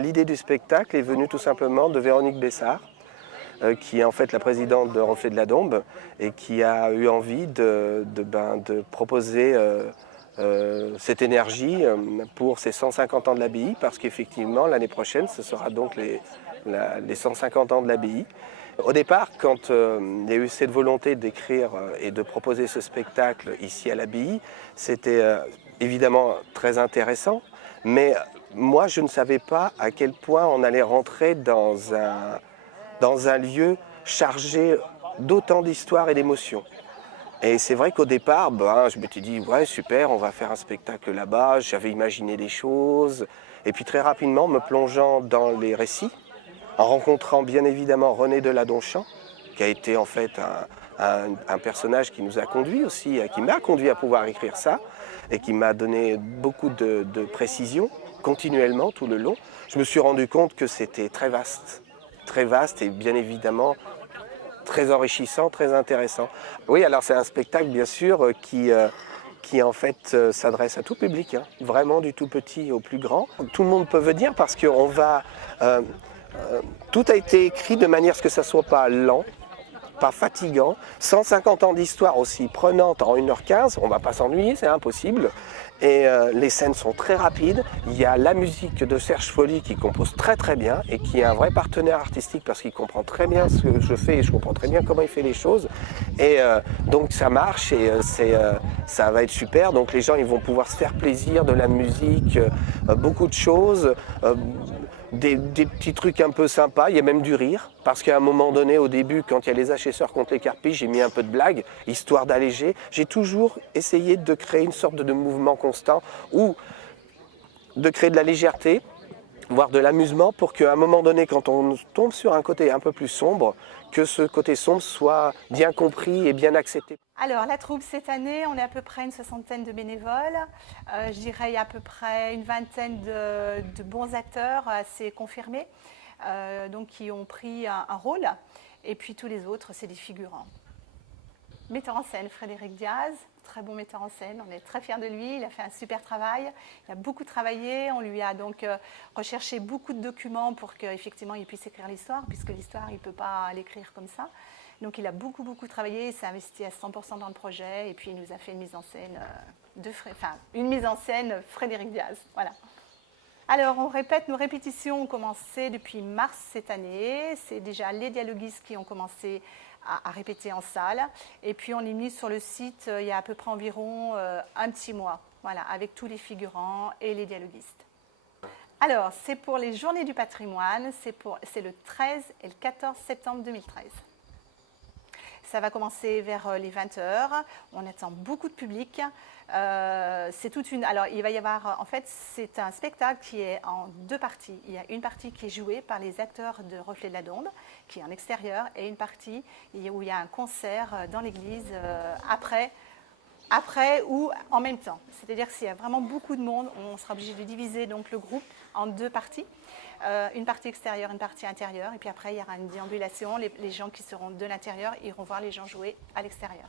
L'idée du spectacle est venue tout simplement de Véronique Bessard, qui est en fait la présidente de Reflets de la Dombe et qui a eu envie de proposer cette énergie pour ces 150 ans de l'abbaye, parce qu'effectivement l'année prochaine ce sera donc les 150 ans de l'abbaye. Au départ, quand il y a eu cette volonté d'écrire et de proposer ce spectacle ici à l'abbaye, c'était évidemment très intéressant, mais moi je ne savais pas à quel point on allait rentrer dans un lieu chargé d'autant d'histoire et d'émotions. Et c'est vrai qu'au départ, je m'étais dit, ouais, super, on va faire un spectacle là-bas, j'avais imaginé des choses. Et puis très rapidement, me plongeant dans les récits, en rencontrant bien évidemment René de Ladonchamp, qui a été en fait un personnage qui nous a conduit aussi, qui m'a conduit à pouvoir écrire ça, et qui m'a donné beaucoup de précisions, continuellement, tout le long. Je me suis rendu compte que c'était très vaste et bien évidemment très enrichissant, très intéressant. Oui, alors c'est un spectacle bien sûr qui en fait s'adresse à tout public, hein, vraiment du tout petit au plus grand. Tout le monde peut venir parce que tout a été écrit de manière à ce que ça ne soit pas lent, pas fatigant. 150 ans d'histoire aussi prenante en 1h15, on ne va pas s'ennuyer, c'est impossible. Et les scènes sont très rapides. Il y a la musique de Serge Folly qui compose très très bien et qui est un vrai partenaire artistique parce qu'il comprend très bien ce que je fais et je comprends très bien comment il fait les choses. Et donc ça marche et ça va être super. Donc les gens ils vont pouvoir se faire plaisir, de la musique, beaucoup de choses. Des petits trucs un peu sympas, il y a même du rire, parce qu'à un moment donné, au début, quand il y a les Hachesseurs contre les Carpies, j'ai mis un peu de blague, histoire d'alléger. J'ai toujours essayé de créer une sorte de mouvement constant, ou de créer de la légèreté, voire de l'amusement, pour qu'à un moment donné, quand on tombe sur un côté un peu plus sombre, que ce côté sombre soit bien compris et bien accepté. Alors, la troupe, cette année, on est à peu près une soixantaine de bénévoles. Je dirais il y a à peu près une vingtaine de bons acteurs assez confirmés, donc qui ont pris un rôle. Et puis tous les autres, c'est des figurants. Metteur en scène, Frédéric Diaz, très bon metteur en scène. On est très fiers de lui. Il a fait un super travail. Il a beaucoup travaillé. On lui a donc recherché beaucoup de documents pour qu'effectivement il puisse écrire l'histoire, puisque l'histoire, il ne peut pas l'écrire comme ça. Donc il a beaucoup travaillé, il s'est investi à 100% dans le projet et puis il nous a fait une mise en scène Frédéric Diaz. Voilà. Alors on répète, nos répétitions ont commencé depuis mars cette année. C'est déjà les dialoguistes qui ont commencé à répéter en salle. Et puis on est mis sur le site il y a à peu près environ un petit mois, voilà, avec tous les figurants et les dialoguistes. Alors c'est pour les Journées du patrimoine, c'est le 13 et le 14 septembre 2013. Ça va commencer vers les 20h. On attend beaucoup de public. C'est toute une. Alors, il va y avoir. En fait, c'est un spectacle qui est en deux parties. Il y a une partie qui est jouée par les acteurs de Reflets de la Dombe, qui est en extérieur, et une partie où il y a un concert dans l'église après ou en même temps. C'est-à-dire que s'il y a vraiment beaucoup de monde, on sera obligé de diviser donc le groupe en deux parties. Une partie extérieure, une partie intérieure. Et puis après, il y aura une déambulation. Les gens qui seront de l'intérieur iront voir les gens jouer à l'extérieur.